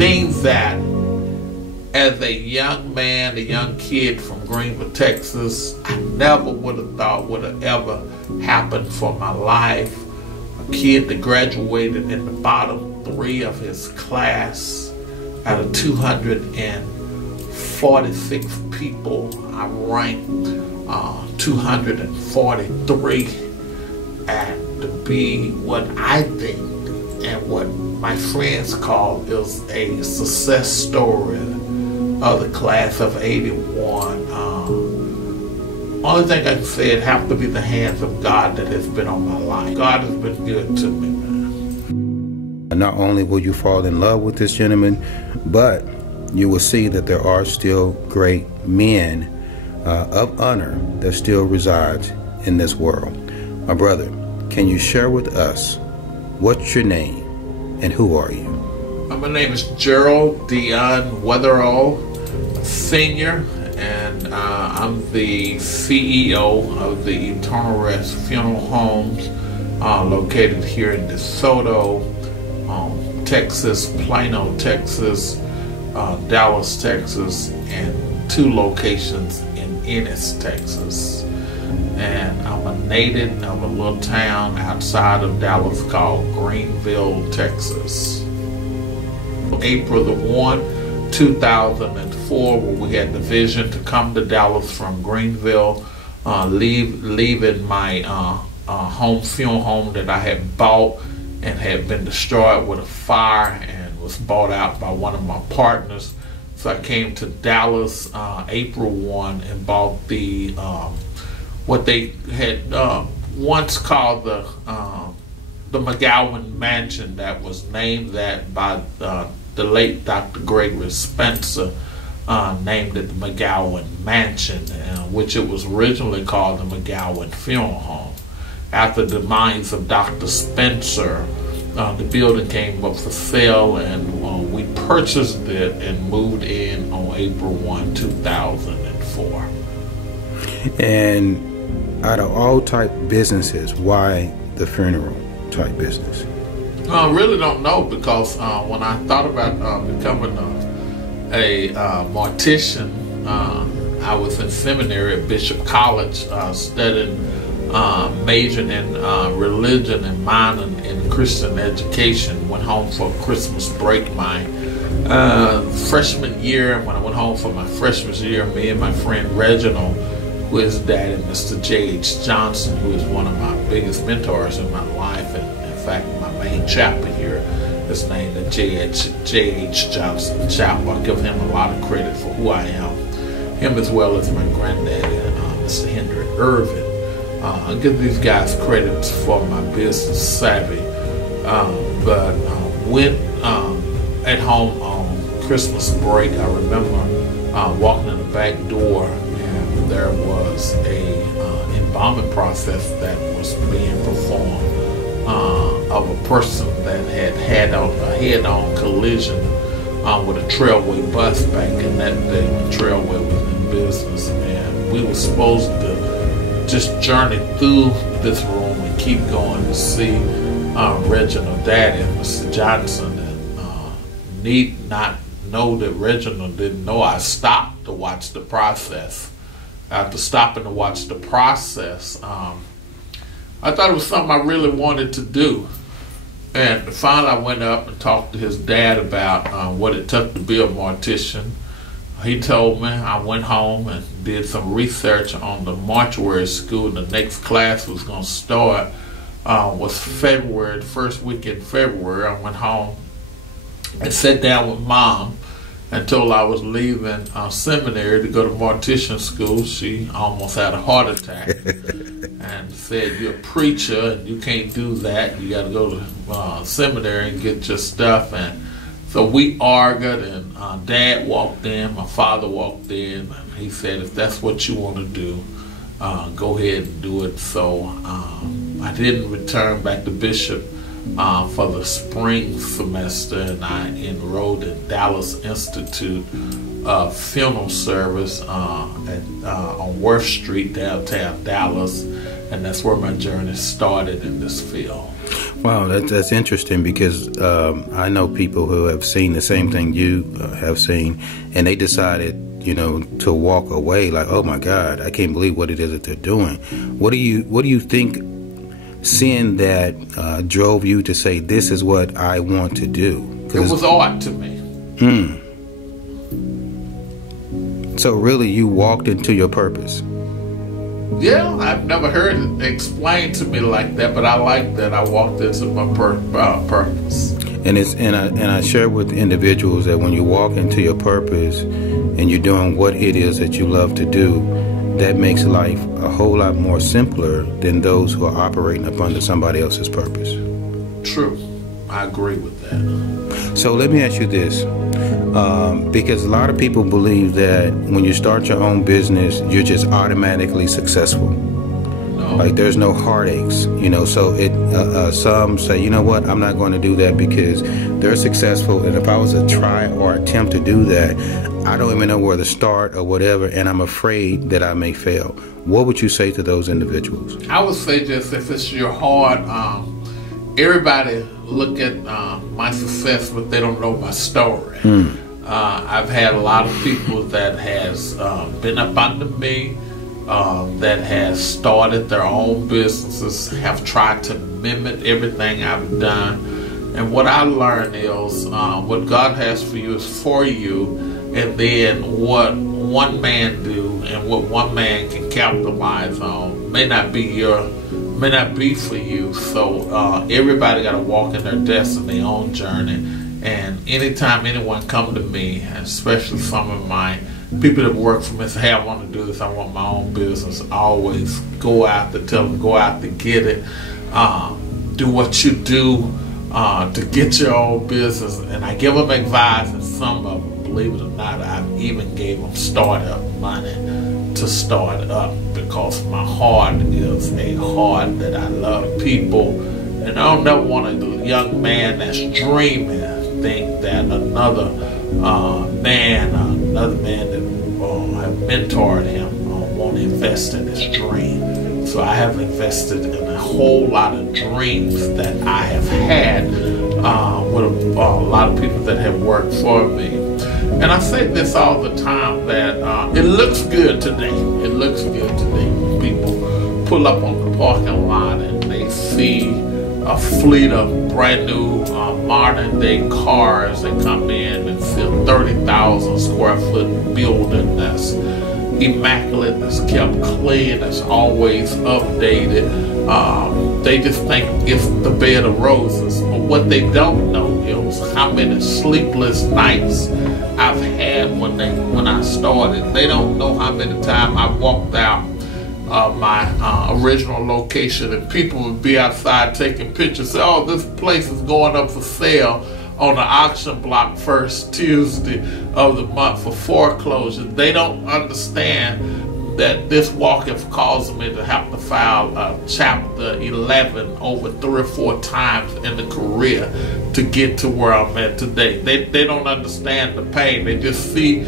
things that as a young man, a young kid from Greenville, Texas, I never would have thought would have ever happened for my life. A kid that graduated in the bottom 3 of his class out of 246 people. I ranked 243, and to be what I think and what my friends call is a success story of the class of 81. Only thing I can say, it have to be the hands of God that has been on my life. God has been good to me, man. Not only will you fall in love with this gentleman, but you will see that there are still great men of honor that still resides in this world. My brother, can you share with us what's your name and who are you? My name is Gerald Dion Weatherall Sr., and I'm the CEO of the Eternal Rest Funeral Homes located here in DeSoto, Texas, Plano, Texas, Dallas, Texas, and 2 locations in Ennis, Texas. And I'm a native of a little town outside of Dallas called Greenville, Texas. April the 1, 2004, where we had the vision to come to Dallas from Greenville, leaving my funeral home that I had bought and had been destroyed with a fire and was bought out by one of my partners. So I came to Dallas April 1 and bought the what they had once called the McGowan Mansion, that was named that by the late Dr. Gregory Spencer, named it the McGowan Mansion, which it was originally called the McGowan Funeral Home. After the demise of Dr. Spencer, the building came up for sale, and we purchased it and moved in on April 1, 2004. And out of all type businesses, why the funeral type business? I really don't know, because when I thought about becoming a mortician, I was in seminary at Bishop College studying, majoring in religion and minoring in Christian education. Went home for Christmas break my freshman year. When I went home for my freshman year, me and my friend Reginald, who is daddy, Mr. J.H. Johnson, who is one of my biggest mentors in my life, and in fact my main chapel here is named the J.H. Johnson Chapel. I give him a lot of credit for who I am. Him as well as my granddaddy, Mr. Henry Irvin. I give these guys credit for my business savvy. But when at home on Christmas break, I remember walking in the back door, and there was a embalming process that was being performed of a person that had a head-on collision with a Trailway bus back in that day when Trailway was in business, and we were supposed to just journey through this room and keep going to see Reginald Daddy, Mr. Johnson, and need not know that Reginald didn't know I stopped to watch the process. After stopping to watch the process, I thought it was something I really wanted to do. And finally I went up and talked to his dad about what it took to be a mortician. He told me. I went home and did some research on the mortuary school. The next class was going to start was February, the first week in February. I went home and sat down with Mom until I was leaving seminary to go to mortician school. She almost had a heart attack and said, "You're a preacher and you can't do that. You got to go to seminary and get your stuff." And so we argued, and Dad walked in, my father walked in, and he said, "If that's what you want to do, go ahead and do it." So I didn't return back to Bishop for the spring semester, and I enrolled in Dallas Institute of Funeral Service on Worth Street, downtown Dallas, and that's where my journey started in this field. Wow, that's interesting because I know people who have seen the same thing you have seen, and they decided, to walk away. Like, oh my God, I can't believe what it is that they're doing. What do you think? Seeing that drove you to say, "This is what I want to do." It was art to me. So really, you walked into your purpose. Yeah, I've never heard it explained to me like that, but I like that. I walked into my purpose. And I share with individuals that when you walk into your purpose and you're doing what it is that you love to do, that makes life a whole lot more simpler than those who are operating up under somebody else's purpose. True. I agree with that. So let me ask you this. Because a lot of people believe that when you start your own business, you're just automatically successful. No. Like there's no heartaches, So some say, you know what, I'm not going to do that because they're successful. And if I was to try or attempt to do that, I don't even know where to start or whatever, and I'm afraid that I may fail. What would you say to those individuals? I would say just if it's your heart, everybody look at my success, but they don't know my story. I've had a lot of people that has been up under me, that has started their own businesses, have tried to mimic everything I've done. And what I learned is what God has for you is for you, and then what one man do and what one man can capitalize on may not be for you. So everybody got to walk in their destiny, their own journey. And anytime anyone come to me, especially some of my people that work for me, say, "Hey, I want to do this. I want my own business." I always go out to tell them, go out to get it. Do what you do to get your own business. And I give them advice, and some of them, believe it or not, I even gave them startup money to start up, because my heart is a heart that I love people, and I don't never want a young man that's dreaming think that another man that have mentored him won't invest in his dream. So I have invested in a whole lot of dreams that I have had with a lot of people that have worked for me. And I say this all the time, that it looks good today. It looks good today when people pull up on the parking lot and they see a fleet of brand new modern day cars that come in and see a 30,000 square foot building that's immaculate, that's kept clean, that's always updated. They just think it's the bed of roses. But what they don't know is how many sleepless nights I've had when I started. They don't know how many times I walked out my original location and people would be outside taking pictures, say, "Oh, this place is going up for sale on the auction block first Tuesday of the month for foreclosure." They don't understand that this walk has caused me to have to file Chapter 11 over 3 or 4 times in the career to get to where I'm at today. They don't understand the pain. They just see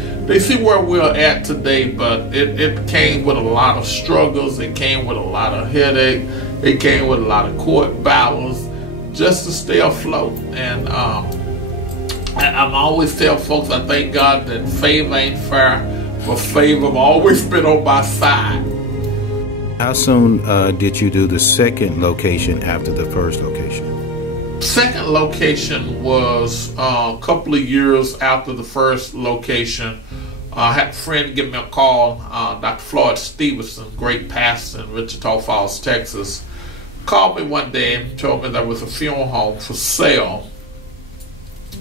where we're at today, but it came with a lot of struggles. It came with a lot of headache. It came with a lot of court battles just to stay afloat. And I'm always tell folks, I thank God that favor ain't fair, but favor have always been on my side. How soon did you do the second location after the first location? Second location was a couple of years after the first location. I had a friend give me a call, Dr. Floyd Stevenson, great pastor in Wichita Falls, Texas, called me one day and told me there was a funeral home for sale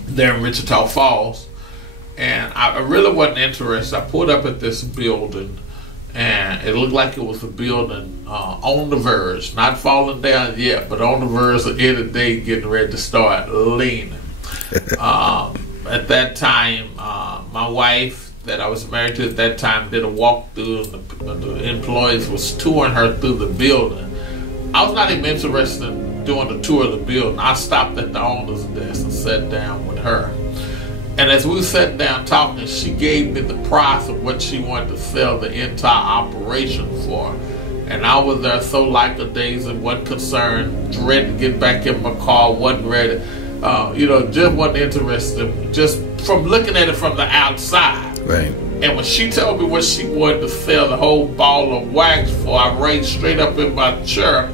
there in Wichita Falls. And I really wasn't interested. I pulled up at this building, and it looked like it was a building on the verge, not falling down yet, but on the verge of any day getting ready to start leaning. At that time, my wife that I was married to at that time did a walkthrough, and the employees was touring her through the building. I was not even interested in doing the tour of the building. I stopped at the owner's desk and sat down with her. And as we sat down talking, she gave me the price of what she wanted to sell the entire operation for. And I was there so like a daisy, wasn't concerned, ready to get back in my car, wasn't ready. Just wasn't interested, just from looking at it from the outside. Right. And when she told me what she wanted to sell the whole ball of wax for, I raised straight up in my chair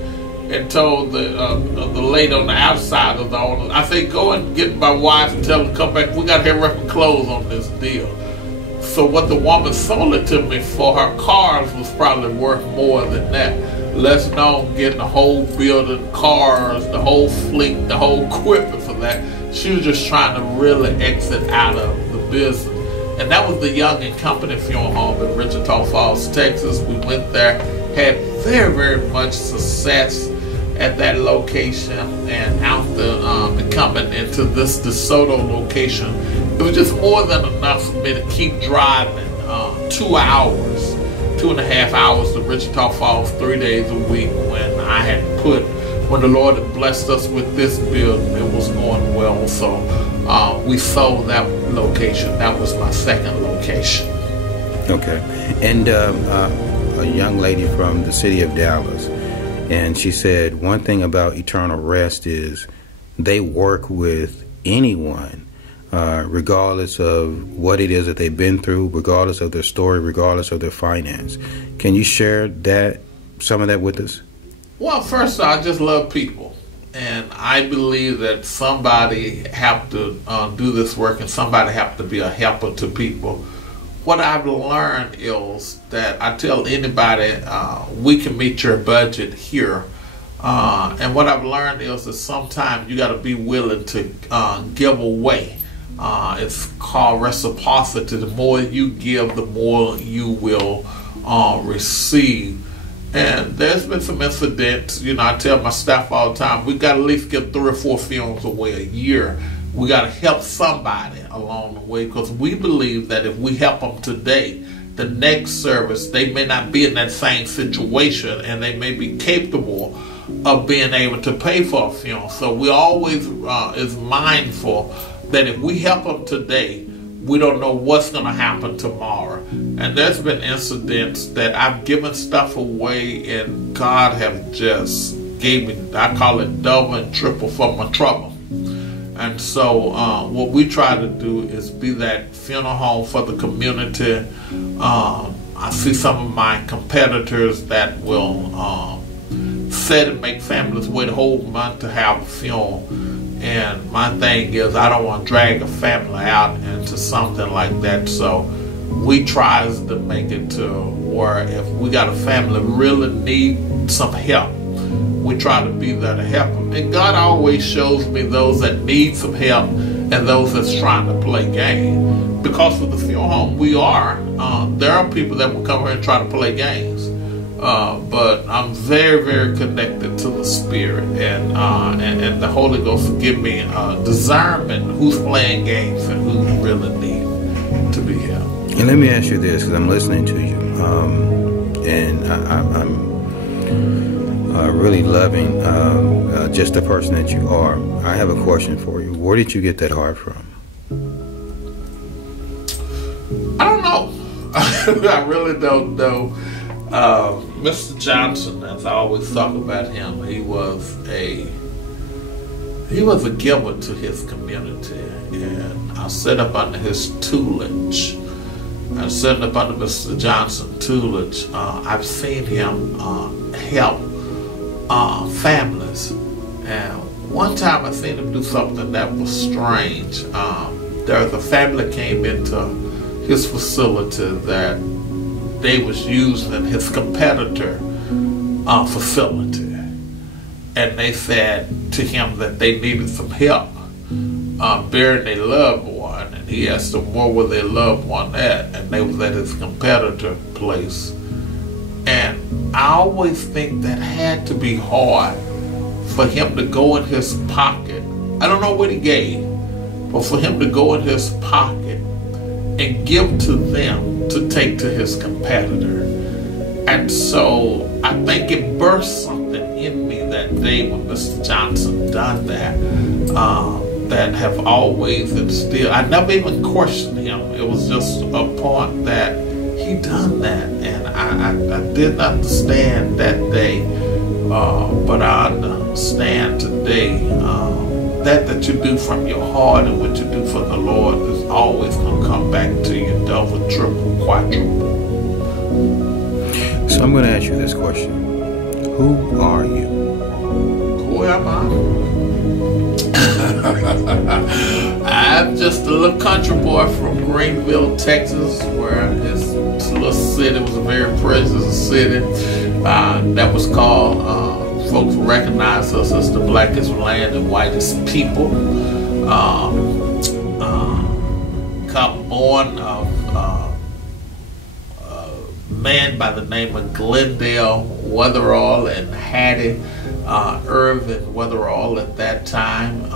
and told the lady on the outside of the owner, I said, go and get my wife and tell her to come back. We got to have her clothes on this deal. So what the woman sold it to me for, her cars was probably worth more than that. Less known getting the whole building, cars, the whole fleet, the whole equipment for that. She was just trying to really exit out of the business. And that was the Young and Company Funeral Home in Wichita Falls, Texas. We went there, had very, very much success at that location, and after becoming into this DeSoto location, it was just more than enough for me to keep driving 2 hours, 2.5 hours to Wichita Falls 3 days a week when the Lord had blessed us with this building. It was going well, so we sold that location. That was my second location. Okay. And a young lady from the city of Dallas, and she said one thing about Eternal Rest is they work with anyone, regardless of what it is that they've been through, regardless of their story, regardless of their finance. Can you share some of that with us? Well, first, I just love people. And I believe that somebody have to do this work, and somebody have to be a helper to people. What I've learned is that I tell anybody, we can meet your budget here. And what I've learned is that sometimes you got to be willing to give away. It's called reciprocity. The more you give, the more you will receive. And there's been some incidents, I tell my staff all the time, we got to at least get 3 or 4 funerals away a year. We got to help somebody along the way, because we believe that if we help them today, the next service, they may not be in that same situation, and they may be capable of being able to pay for a funeral. So we always is mindful that if we help them today, we don't know what's going to happen tomorrow. And there's been incidents that I've given stuff away, and God have just gave me, I call it double and triple for my trouble. And so what we try to do is be that funeral home for the community. I see some of my competitors that will set and make families wait a whole month to have a funeral. And my thing is, I don't want to drag a family out into something like that. So we try to make it to where if we got a family really need some help, we try to be there to help them. And God always shows me those that need some help and those that's trying to play game. Because with the funeral home there are people that will come here and try to play games. But I'm very, very connected to the Spirit, and the Holy Ghost will give me discernment who's playing games and who really need to be helped. And let me ask you this, because I'm listening to you, and I'm really loving just the person that you are. I have a question for you. Where did you get that heart from? I don't know. I really don't know. Mr. Johnson, as I always talk about him, he was a giver to his community, and I set up under his tutelage. I set up under Mr. Johnson tutelage. I've seen him help families, and one time I seen him do something that was strange. There was a family came into his facility that they was using his competitor facility, and they said to him that they needed some help burying their loved one, and he asked them where were their loved one at, and they was at his competitor place. And I always think that had to be hard for him to go in his pocket. I don't know what he gave, but for him to go in his pocket and give to them to take to his competitor. And so I think it burst something in me that day when Mr. Johnson done that, that have always instilled. I never even questioned him. It was just a point that he done that, and I didn't understand that day, but I understand today that you do from your heart and what you do for the Lord is always going to come back to you double, triple, quadruple. So I'm going to ask you this question. Who are you? Who am I? I'm just a little country boy from Greenville, Texas, where this little city was a very precious city that was called, folks recognize us as the blackest land and whitest people. Born of a man by the name of Glendale Weatherall and Hattie Irvin Weatherall at that time.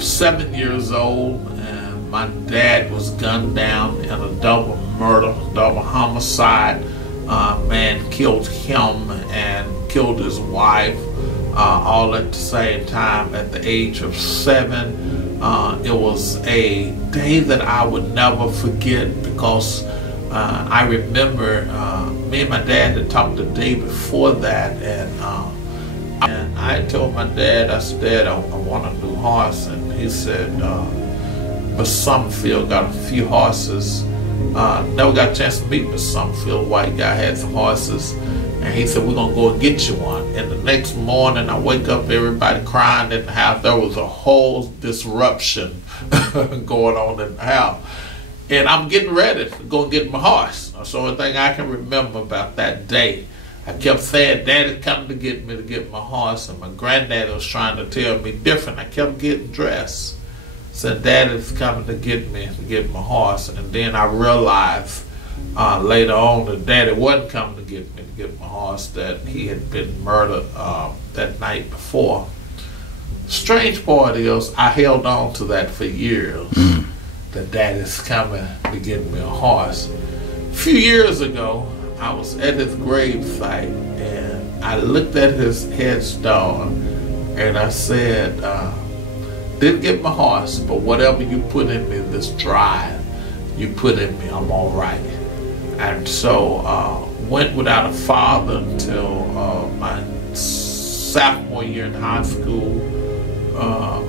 7 years old, and my dad was gunned down in a double murder, double homicide. Man killed him and killed his wife all at the same time at the age of 7. It was a day that I would never forget because I remember me and my dad had talked the day before that, and I told my dad, I said, Dad, I want a new horse, and he said, but Summerfield got a few horses. Never got a chance to meet Miss Summerfield. White guy had some horses, and he said, we're gonna go and get you one. And the next morning I wake up, everybody crying in the house. There was a whole disruption going on in the house, and I'm getting ready to go and get my horse. So the thing I can remember about that day, I kept saying, Daddy's coming to get me to get my horse, and my granddad was trying to tell me different. I kept getting dressed, said Daddy's coming to get me to get my horse, and then I realized later on that Daddy wasn't coming to get me to get my horse, that he had been murdered that night before. Strange part is I held on to that for years, that Daddy's coming to get me a horse. A few years ago, I was at his gravesite, and I looked at his headstone, and I said, didn't get my horse, but whatever you put in me this drive, you put in me, I'm all right. And so went without a father until my sophomore year in high school.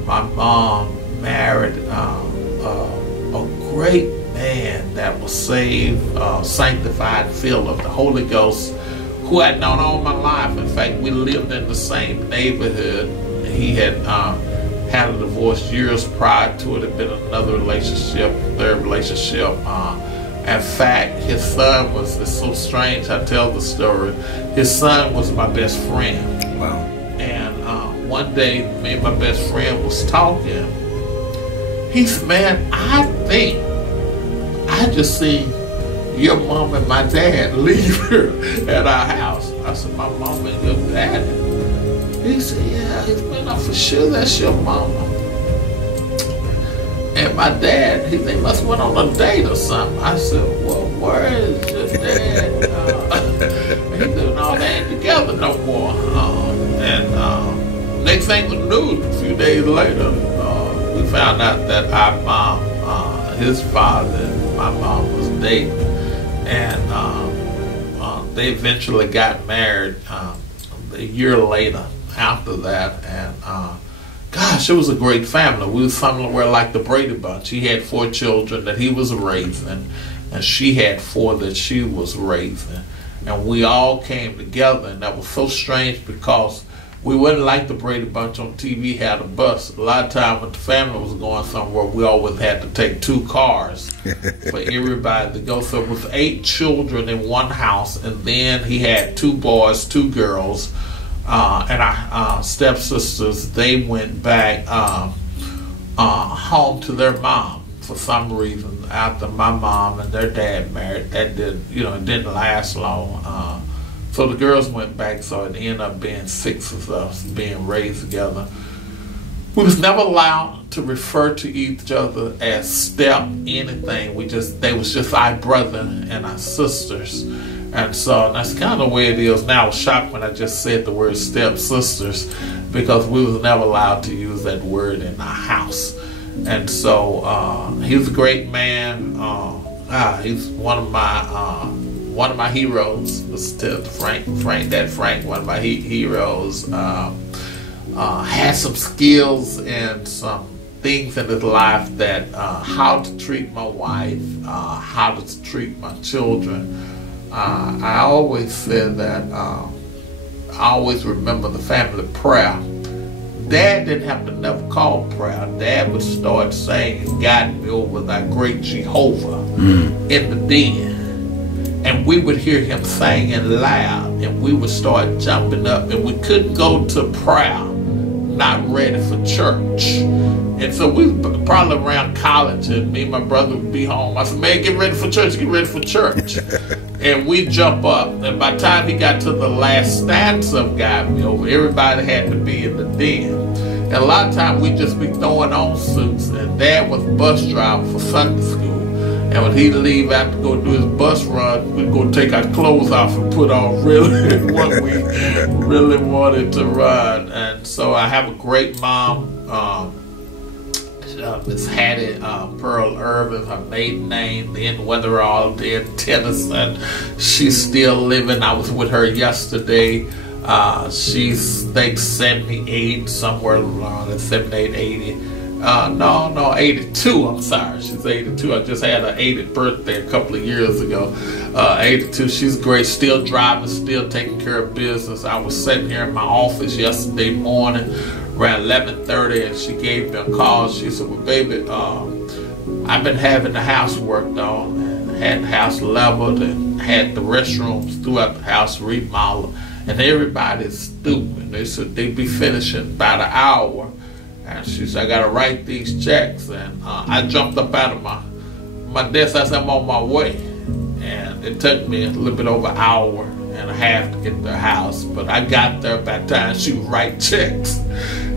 My mom married a great man that was saved, sanctified, filled of the Holy Ghost, who I'd known all my life. In fact, we lived in the same neighborhood. He had had a divorce years prior to it. Had been another relationship, third relationship. In fact, his son was, it's so strange I tell the story, his son was my best friend. Wow. And one day, me and my best friend was talking. He said, man, I think I just seen your mom and my dad leave her at our house. I said, my mom and your dad? He said, yeah. He said, man, I'm for sure that's your mama. And my dad, they must have went on a date or something. I said, well, where is your dad? He said, no, they ain't together no more. Next thing we knew, a few days later, we found out that our mom, his father, and my mom was dating. And they eventually got married a year later after that. And gosh, it was a great family. We were somewhere like the Brady Bunch. He had 4 children that he was raising, and she had 4 that she was raising. And we all came together, and that was so strange because we wasn't like the Brady Bunch on TV had a bus. A lot of times when the family was going somewhere, we always had to take 2 cars for everybody to go. So it was 8 children in one house, and then he had 2 boys, 2 girls. And our stepsisters, they went back home to their mom for some reason after my mom and their dad married. That it didn't last long. So the girls went back, so it ended up being 6 of us being raised together. We was never allowed to refer to each other as step anything. They was just our brother and our sisters. And so that's kind of the way it is now. I was shocked when I just said the word step-sisters because we was never allowed to use that word in our house. And so he was a great man. He's one of my heroes. Let's tell Frank, one of my heroes. Has some skills and some things in his life that how to treat my wife, how to treat my children. I always said that I always remember the family prayer. Dad didn't have to never call prayer. Dad would start saying, "Guide me over thy great Jehovah," in the den. And we would hear him singing loud, and we would start jumping up, and we couldn't go to prayer not ready for church. And so we probably around college, and me and my brother would be home. I said, "Man, get ready for church, get ready for church." And we jump up, and by the time he got to the last stanza of Guide Me Over, everybody had to be in the den. And a lot of times we just be throwing on suits, and Dad was a bus driver for Sunday school. And when he'd leave out to go do his bus run, we'd go take our clothes off and put on really what we really wanted to run. And so I have a great mom, Miss Hattie Pearl Irvin, her maiden name, in Weatherall, in Tennyson. She's still living. I was with her yesterday. She's, I think, 78, somewhere around 78, 80. No, 82, I'm sorry. She's 82. I just had her 80th birthday a couple of years ago. 82, she's great, still driving, still taking care of business. I was sitting here in my office yesterday morning around 11:30, and she gave me a call. She said, "Well, baby, I've been having the house worked on, and had the house leveled, and had the restrooms throughout the house remodeled, and everybody's stupid. They said they'd be finishing about an hour." And she said, "I gotta write these checks." And I jumped up out of my desk. I said, "I'm on my way." And it took me a little bit over an hour and a half to get to the house. But I got there by the time she would write checks.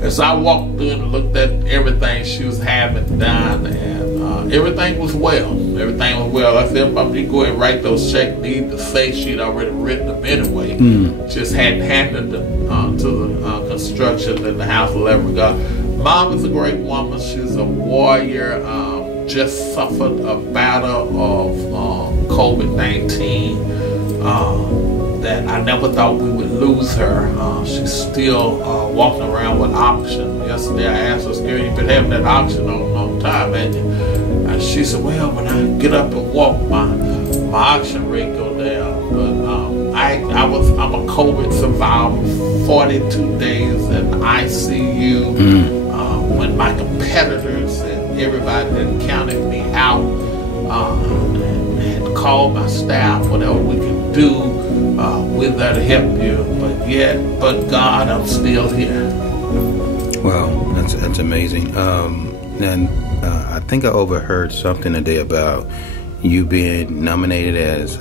And so I walked through and looked at everything she was having done. And everything was well. Everything was well. I said, "I'm going to go ahead and write those checks." Need to say she'd already written them anyway. Just hadn't handed them to the construction and the house level guy. Mom is a great woman. She's a warrior. Just suffered a battle of COVID-19 that I never thought we would lose her. She's still walking around with oxygen. Yesterday I asked her, "Girl, you've been having that oxygen on a long time, haven't you?" And she said, "Well, when I get up and walk, my oxygen rate go down." But I'm a COVID survivor. 42 days in ICU. When my competitors and everybody that counted me out and called my staff, whatever we could do, we're there to help you. But God, I'm still here. Wow, that's amazing. And I think I overheard something today about you being nominated as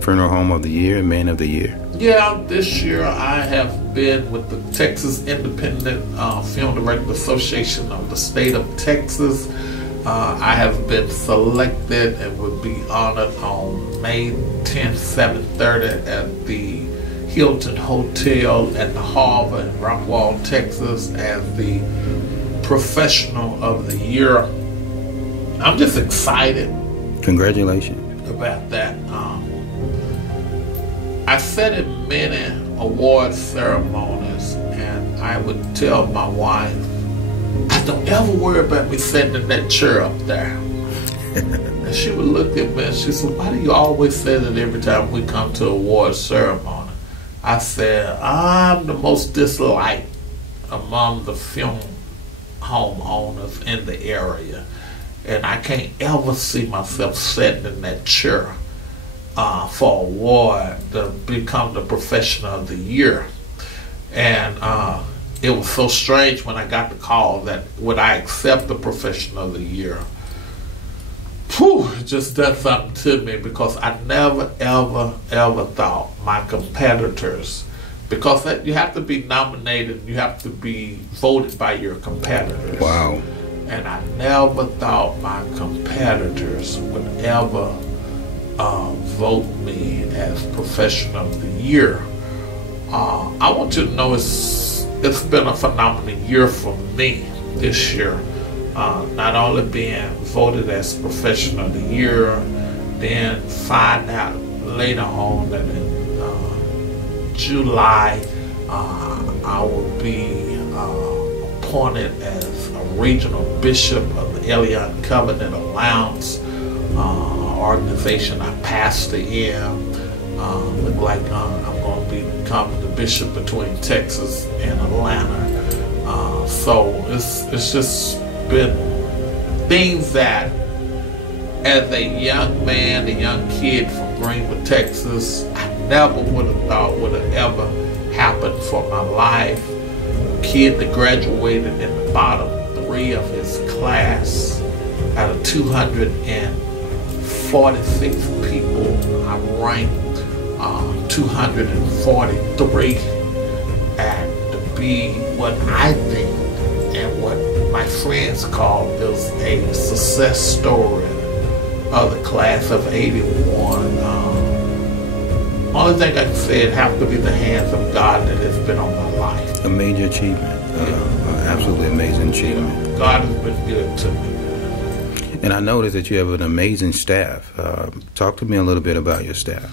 Funeral Home of the Year and Man of the Year. Yeah, this year I have been with the Texas Independent Film Directors Association of the state of Texas. I have been selected and would be honored on May 10th, 7:30 at the Hilton Hotel at the Harbor in Rockwall, Texas, as the Professional of the Year. I'm just excited. Congratulations. About that. I sat in many award ceremonies, and I would tell my wife, "I don't ever worry about me sitting in that chair up there." And she would look at me and she said, "Why do you always say that every time we come to award ceremony?" I said, "I'm the most disliked among the film home owners in the area, and I can't ever see myself sitting in that chair for award to become the Professional of the Year." And it was so strange when I got the call that would I accept the Professional of the Year. It just done something to me, because I never, ever thought my competitors, because you have to be nominated, you have to be voted by your competitors. Wow. And I never thought my competitors would ever vote me as Professional of the Year. I want you to know it's been a phenomenal year for me this year. Not only being voted as Professional of the Year, then find out later on that in July I will be appointed as a regional bishop of the Elion Covenant Alliance organization I pastor in. Look like I'm going to be becoming the bishop between Texas and Atlanta. So it's just been things that, as a young man, a young kid from Greenwood, Texas, I never would have thought would have ever happened for my life. A kid that graduated in the bottom 3 of his class out of 246 people. I ranked 243, and to be what I think and what my friends call is a success story of the class of 81. Only thing I can say, it have to be the hands of God that has been on my life. A major achievement, absolutely amazing achievement. God has been good to me. And I noticed that you have an amazing staff. Talk to me a little bit about your staff.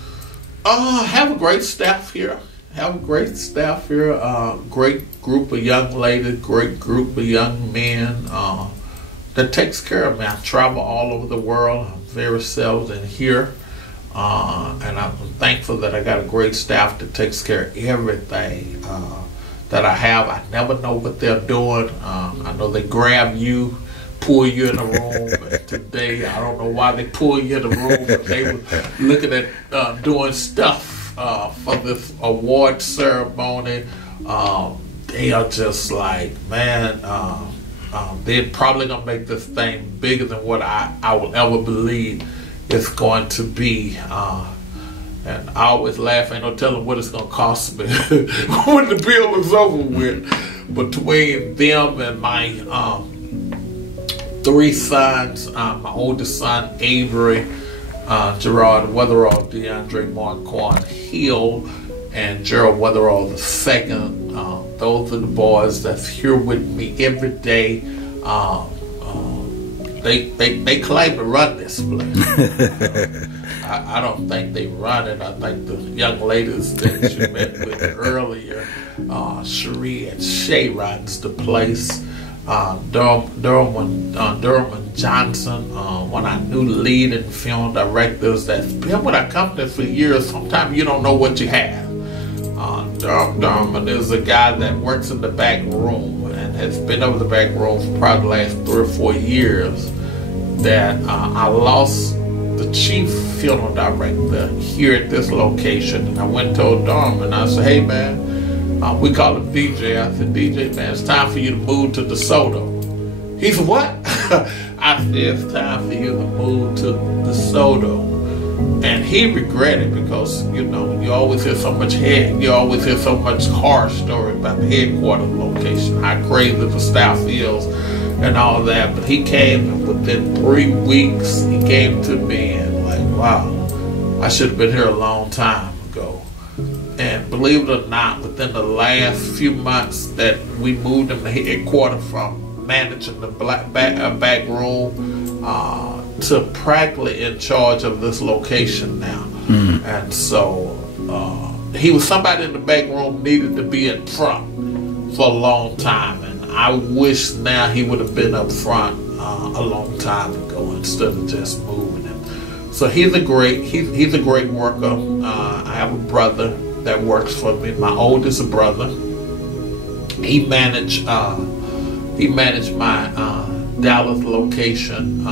I have a great staff here. Great group of young ladies, great group of young men that takes care of me. I travel all over the world. I'm very seldom here. And I'm thankful that I got a great staff that takes care of everything that I have. I never know what they're doing. I know they grab you, pull you in the room. But today, I don't know why they pull you in the room, but they were looking at doing stuff for this award ceremony. They are just like, man, they're probably going to make this thing bigger than what I will ever believe it's going to be. And I always laugh, ain't no telling what it's going to cost me when the bill is over with. Between them and my 3 sons, my oldest son, Avery, Gerard Weatherall, DeAndre Marquand Hill, and Gerald Weatherall II. Those are the boys that's here with me every day. They claim to run this place. I don't think they run it. I think the young ladies that you met with earlier, Cherie and Shay, runs the place. Derwin Johnson, one of our new lead and film directors that's been with our company for years. Sometimes you don't know what you have. Derwin is a guy that works in the back room and has been over the back room for probably the last 3 or 4 years. That I lost the chief film director here at this location, and I went and told Derwin, and I said, hey man, we call him DJ. I said, DJ, man, it's time for you to move to DeSoto. He said, what? I said, it's time for you to move to DeSoto. And he regretted, because, you know, you always hear so much horror stories about the headquarters location, how crazy the staff is and all that. But he came, and within 3 weeks, he came to me and like, wow, I should have been here a long time ago. And believe it or not, within the last few months that we moved him to headquarters from managing the back room to practically in charge of this location now. And so he was somebody in the back room, needed to be in front for a long time. And I wish now he would have been up front a long time ago instead of just moving him. So he's a great worker. I have a brother that works for me, my oldest brother. He managed my Dallas location.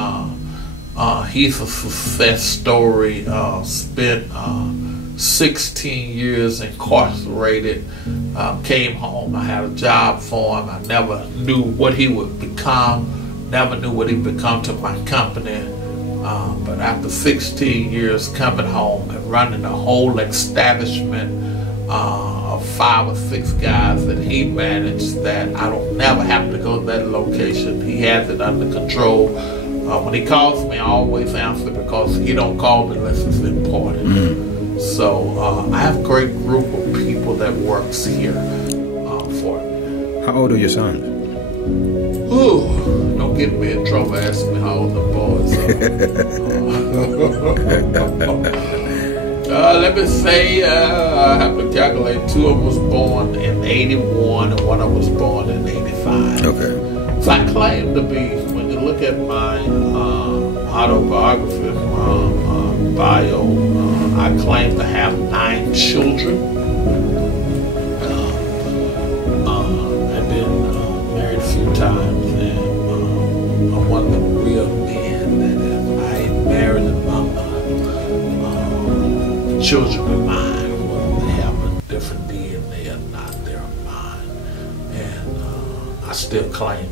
He's a success story. Spent 16 years incarcerated. Came home. I had a job for him. I never knew what he would become. Never knew what he'd become to my company. But after 16 years coming home and running a whole establishment of 5 or 6 guys that he managed, that I don't never have to go to that location. He has it under control. When he calls me, I always answer, because he don't call me unless it's important. So I have a great group of people that works here for me. How old are your sons? Ooh, don't get me in trouble asking me how old the boys are. Let me say, I have to calculate. 2 of them was born in 81 and 1 of them was born in 85. Okay. So I claim to be, when you look at my autobiography, bio, I claim to have 9 children. I've been married a few times, and I'm one of the real men that if I ain't married and children are mine, whether they have a different DNA or not, they're mine. And I still claim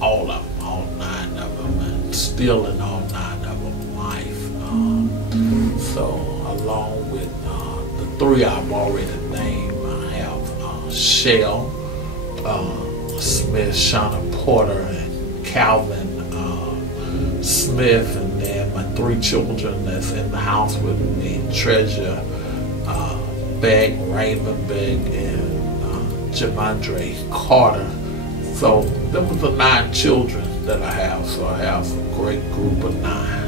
all of them, all 9 of them, and still in all 9 of them life. So along with the 3 I've already named, I have Shell, Smith, Shauna Porter, and Calvin Smith, and then my 3 children that's in the house with me, Treasure Begg, Raymond Begg, and Jamondre Carter. So them are the 9 children that I have. So I have a great group of 9.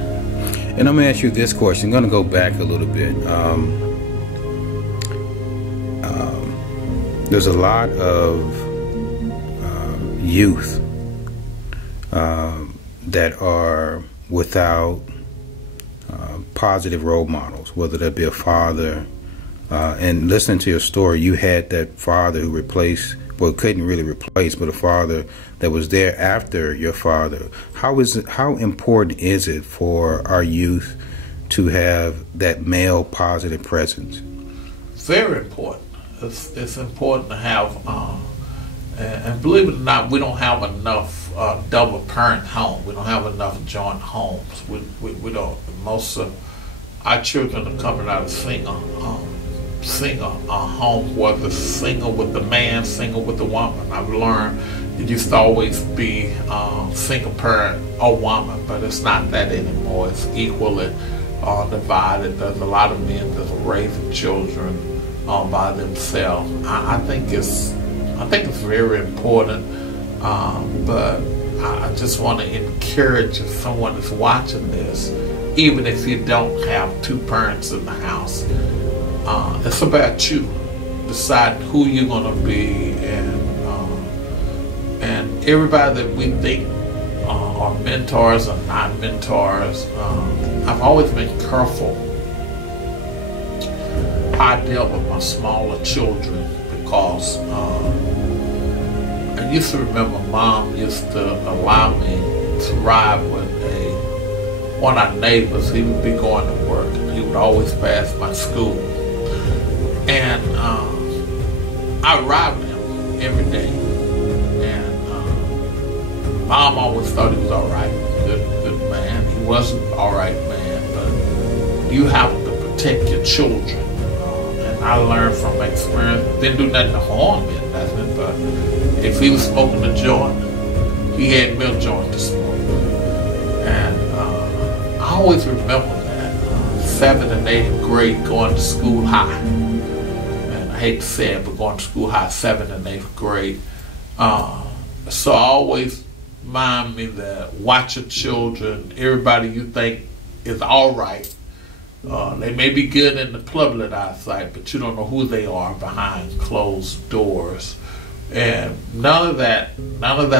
And I'm going to ask you this question. I'm going to go back a little bit. There's a lot of youth that are without positive role models, whether that be a father. And listening to your story, you had that father who replaced, well, couldn't really replace, but a father that was there after your father. How important is it for our youth to have that male positive presence? Very important. It's important to have, and believe it or not, we don't have enough double parent homes. We don't have enough joint homes. We don't. Most of our children are coming out of single home, whether single with the man, single with the woman. I've learned it used to always be single parent or woman, but it's not that anymore. It's equally divided. There's a lot of men that are raising children by themselves. I think it's very important, but I just want to encourage if someone is watching this, even if you don't have 2 parents in the house, it's about you deciding who you're going to be, and everybody that we think are mentors or not mentors. I've always been careful how I dealt with my smaller children, because I used to remember Mom used to allow me to ride with one of our neighbors. He would be going to work, and he would always pass my school. And I ride with him every day. And Mom always thought he was all right, good man. He wasn't all right man, but you have to protect your children. And I learned from experience. Didn't do nothing to harm me, nothing, but if he was smoking a joint, he had me a joint to smoke. And I always remember that 7th and 8th grade, going to school high. And I hate to say it, but going to school high, 7th and 8th grade. So I always remind me that watch your children. Everybody you think is all right. They may be good in the public eyesight, but you don't know who they are behind closed doors. And none of that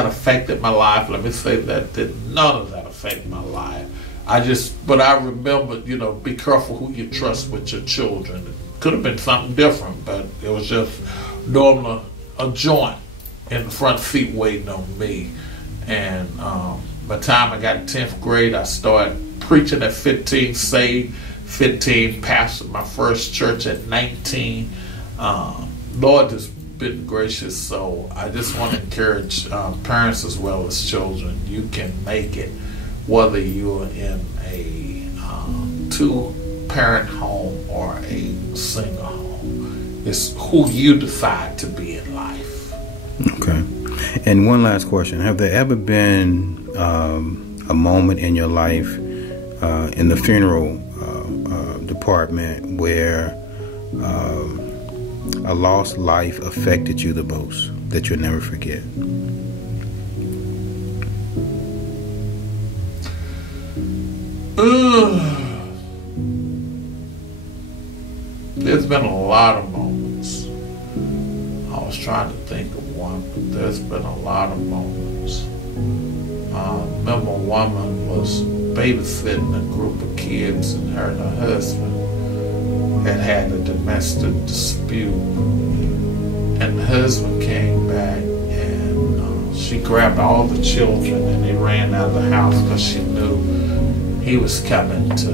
affected my life. Let me say that none of that affected my life. But I remember, be careful who you trust with your children. It could have been something different, but it was just normally a joint in the front seat waiting on me. And by the time I got 10th grade, I started preaching at 15, saved 15, pastored my first church at 19. Lord has been gracious, so I just want to encourage parents as well as children. You can make it, whether you're in a 2-parent home or a single home. It's who you decide to be in life. Okay. And one last question. Have there ever been a moment in your life in the funeral department where a lost life affected you the most that you'll never forget? there's been a lot of moments. I was trying to think of one, but there's been a lot of moments. Remember, a woman was babysitting a group of kids, and her husband had a domestic dispute. And the husband came back, and she grabbed all the children, and they ran out of the house because she knew he was coming to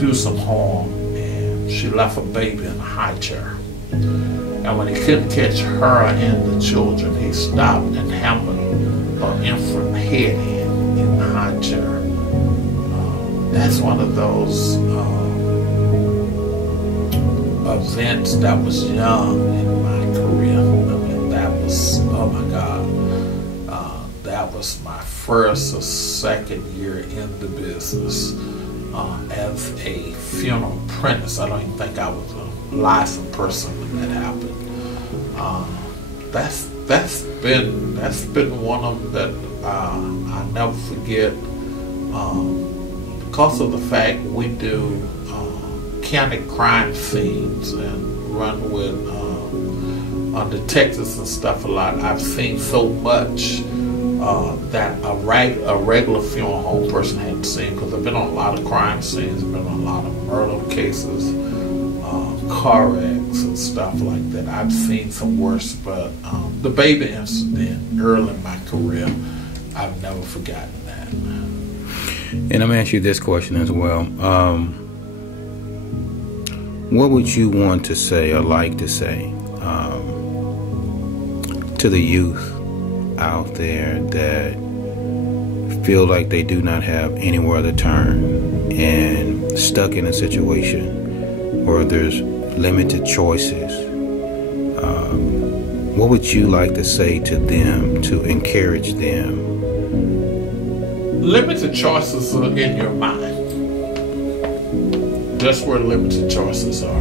do some harm. And she left a baby in a high chair. And when he couldn't catch her and the children, he stopped and hammered her infant head in the high chair. That's one of those events that was young in my career. I mean, that was, oh my God, that was my first or second year in the business as a funeral apprentice. I don't even think I was a licensed person when that happened. That's been one of them that I never forget, because of the fact we do county crime scenes and run with detectives and stuff a lot. I've seen so much that a regular funeral home person hadn't seen, because I've been on a lot of crime scenes, been on a lot of murder cases, car wrecks and stuff like that. I've seen some worse, but the baby incident early in my career, I've never forgotten that. And I'm going to ask you this question as well. What would you want to say or like to say to the youth out there that feel like they do not have anywhere to turn and stuck in a situation where there's limited choices? What would you like to say to them to encourage them? Limited choices are in your mind. That's where limited choices are.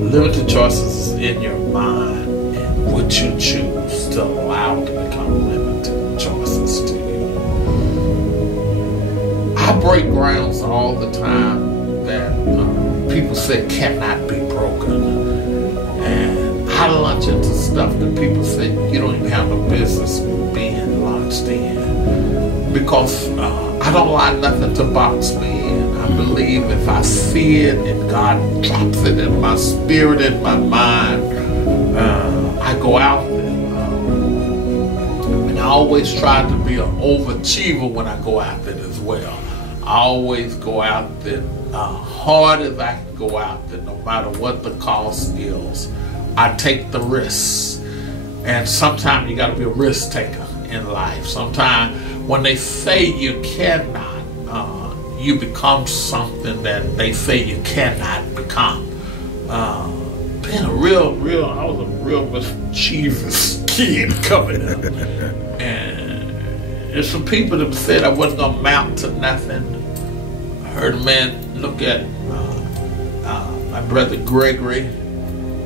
Limited choices is in your mind and what you choose to allow to become limited choices to you. I break grounds all the time that people say cannot be broken. And I launch into stuff that people say you don't even have no business being launched in. Because I don't allow nothing to box me in. I believe if I see it and God drops it in my spirit, in my mind, I go out there. And I always try to be an overachiever when I go out there as well. I always go out there hard as I can go out there, no matter what the cost is. I take the risks. And sometimes you got to be a risk taker in life. Sometimes when they say you cannot, you become something that they say you cannot become. I was a real mischievous kid coming up. And there's some people that said I wasn't going to amount to nothing. I heard a man look at my brother Gregory.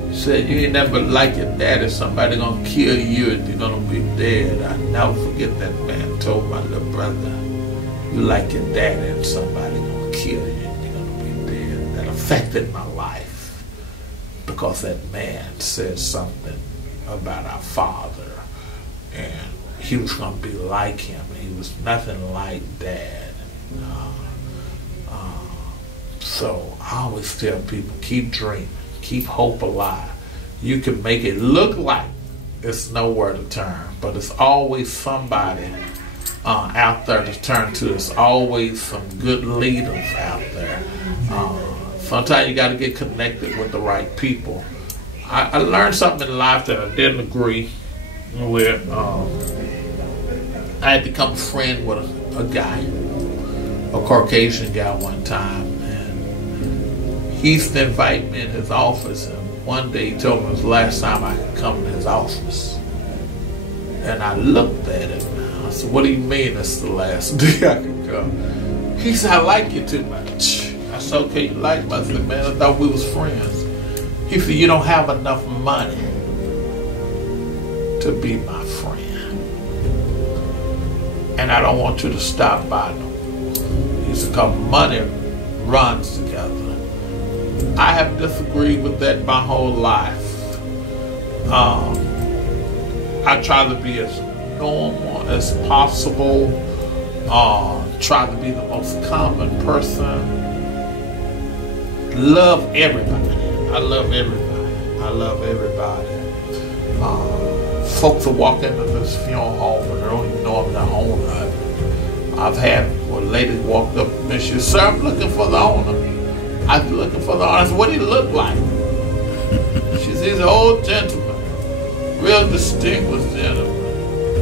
He said, you ain't never like your daddy. Somebody going to kill you and you're going to be dead. I never forget that man told my little brother, you like your daddy and somebody going to kill you and you're going to be dead. That affected my life because that man said something about our father and he was going to be like him. He was nothing like Dad. So I always tell people, keep dreaming, keep hope alive. You can make it look like it's nowhere to turn, but it's always somebody out there to turn to. There's always some good leaders out there. Sometimes you got to get connected with the right people. I learned something in life that I didn't agree with. I had become a friend with a guy, a Caucasian guy one time, and he used to invite me in his office, and one day he told me it was the last time I could come to his office. And I looked at him. I said, what do you mean it's the last day I can come? He said, I like you too much. I said, okay, you like me? I said, man, I thought we was friends. He said, you don't have enough money to be my friend. And I don't want you to stop by no more. He said, because money runs together. I have disagreed with that my whole life. I try to be as normal as possible. Try to be the most common person. Love everybody. I love everybody. I love everybody. Folks will walk into this funeral home and they don't even know I'm the owner of it. I've had a lady walked up to me, she said, "Sir, I'm looking for the owner." I was looking for the owner. I said, "What do he look like?" She said, "He's an old gentleman, real distinguished gentleman."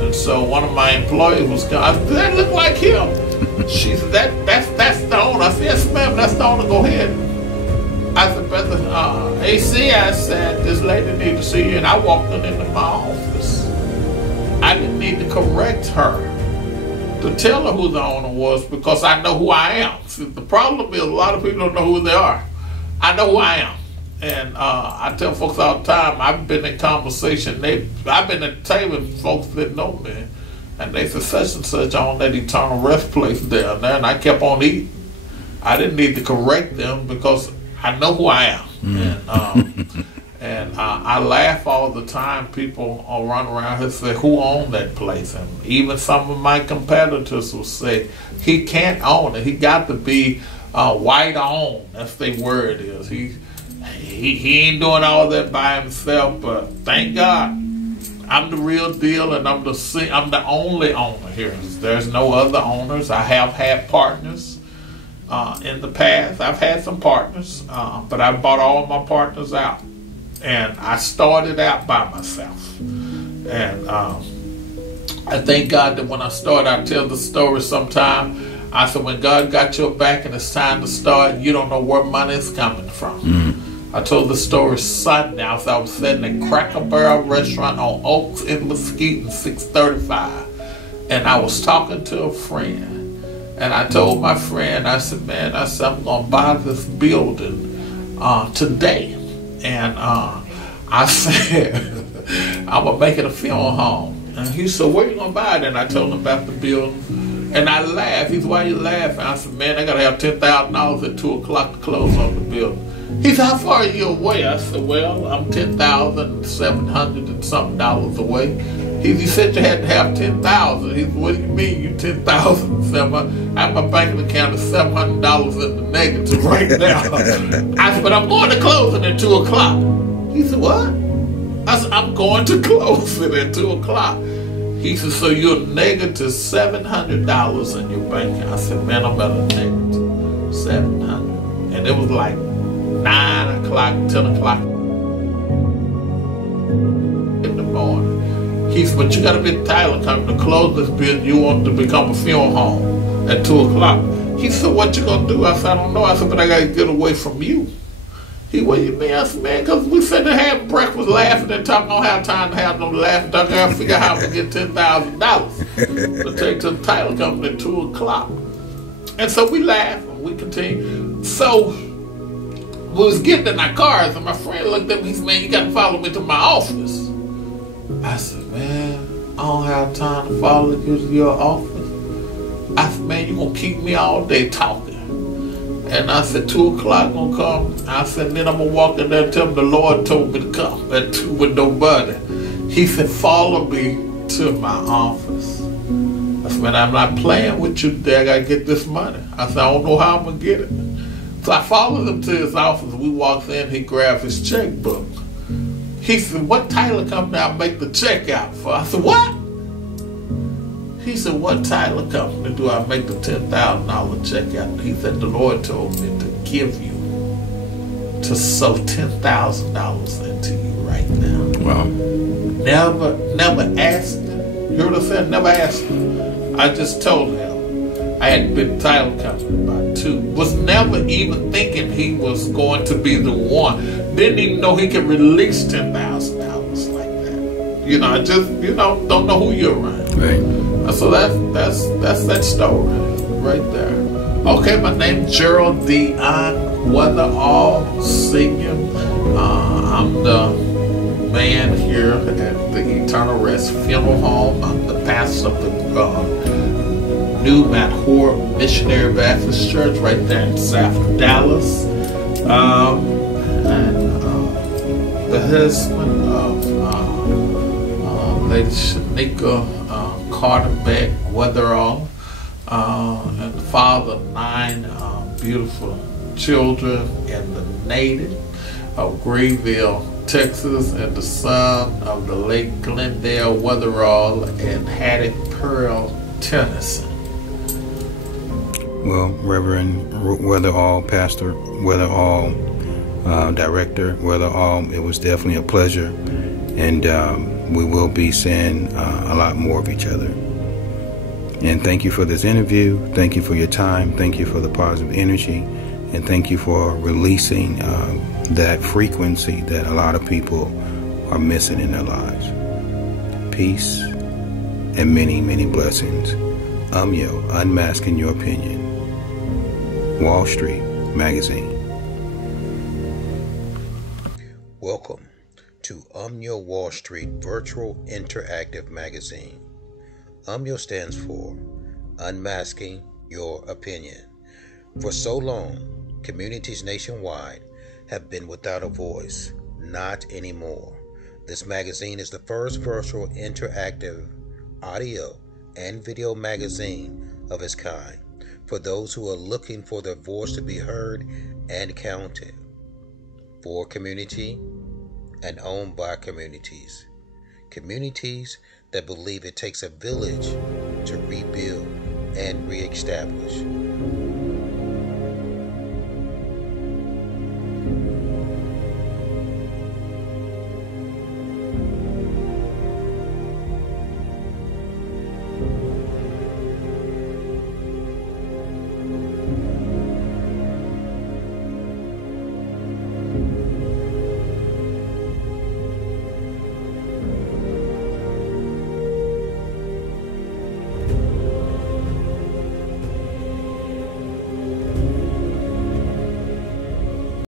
And so one of my employees was going, I said, "Does that look like him?" She said, that's the owner. I said, "Yes, ma'am, that's the owner. Go ahead." I said, "Brother AC," I said, "this lady needs to see you." And I walked her into my office. I didn't need to correct her to tell her who the owner was because I know who I am. See, the problem is a lot of people don't know who they are. I know who I am. And I tell folks all the time, I've been in conversation. I've been at the table with folks that know me. And they said, "Such and such on that eternal rest place down there." And I kept on eating. I didn't need to correct them because I know who I am. And I laugh all the time. People will run around and say, "Who owned that place?" And even some of my competitors will say, "He can't own it. He got to be white owned." That's the word is. He ain't doing all that by himself. But thank God, I'm the real deal, and I'm the only owner here. There's no other owners. I have had partners in the past. I've had some partners, but I bought all my partners out. And I started out by myself. And I thank God that when I started, I tell the story sometime. I said, when God got your back and it's time to start, you don't know where money is coming from. I told the story Sunday. I was sitting at Cracker Barrel restaurant on Oaks in Mesquite in 635. And I was talking to a friend. And I told my friend, I said, "Man," I said, "I'm going to buy this building today." And I said, "I'm going to make it a funeral home." And he said, "Where you going to buy it?" And I told him about the building. And I laughed. He said, "Why you laughing?" I said, "Man, I got to have $10,000 at 2 o'clock to close on the building." He said, "How far are you away?" I said, "Well, I'm $10,700 and something dollars away." He said, "You had to have $10,000. He said, "What do you mean you $10,700? I have my banking account is $700 in the negative right now." I said, "But I'm going to close it at 2 o'clock. He said, "What?" I said, "I'm going to close it at 2 o'clock. He said, "So you're negative $700 in your bank account." I said, "Man, I'm at a negative $700. And it was like 9 o'clock, 10 o'clock in the morning. He said, "But you got to be Tyler coming to close this business. You want to become a funeral home at 2 o'clock. He said, "What you going to do?" I said, "I don't know." I said, "But I got to get away from you." He, "What do you mean?" I said, "Man, because we sitting there having breakfast, laughing and talking. I don't have time to have no laughing. I got to figure out how to get $10,000 to take to the title company at 2 o'clock. And so we laughed and we continued. So we was getting in our cars and my friend looked at me and said, "Man, you got to follow me to my office." I said, "Man, I don't have time to follow you to your office." I said, "Man, you're going to keep me all day talking." And I said, 2 o'clock going to come. I said, "Then I'm going to walk in there and tell him the Lord told me to come at 2 with nobody." He said, "Follow me to my office." I said, "Man, I'm not playing with you today. I got to get this money." I said, "I don't know how I'm going to get it." So I followed him to his office. We walked in. He grabbed his checkbook. He said, "What title company I make the check out for?" I said, "What?" He said, "What title company do I make the $10,000 check out?" He said, "The Lord told me to give you, to sow $10,000 into you right now." Wow. Never asked him. You heard what I said? Never asked him. I just told him. I had been title company about 2. Was never even thinking he was going to be the one. Didn't even know he could release $10,000 like that. I just, don't know who you're around. Right. So that's that story right there. Okay, my name's Gerald Dion Weatherall Sr. I'm the man here at the Eternal Rest Funeral Home. I'm the pastor of the New Mount Horeb Missionary Baptist Church right there in South Dallas. And the husband of Lady Shanika Carter Beck Weatherall, and the father of 9 beautiful children in the native of Greenville, Texas, and the son of the late Glendale Weatherall and Hattie Pearl Tennyson. Well, Reverend Weatherall, Pastor Weatherall, Director Weatherall, it was definitely a pleasure, and we will be seeing a lot more of each other. And thank you for this interview. Thank you for your time. Thank you for the positive energy, and thank you for releasing that frequency that a lot of people are missing in their lives. Peace and many, many blessings. Umyo, Unmasking Your Opinion. Wall Street Magazine. Welcome to Umyo Wall Street Virtual Interactive Magazine. Umyo stands for Unmasking Your Opinion. For so long, communities nationwide have been without a voice. Not anymore. This magazine is the first virtual interactive audio and video magazine of its kind for those who are looking for their voice to be heard and counted. For community and owned by communities. Communities that believe it takes a village to rebuild and reestablish.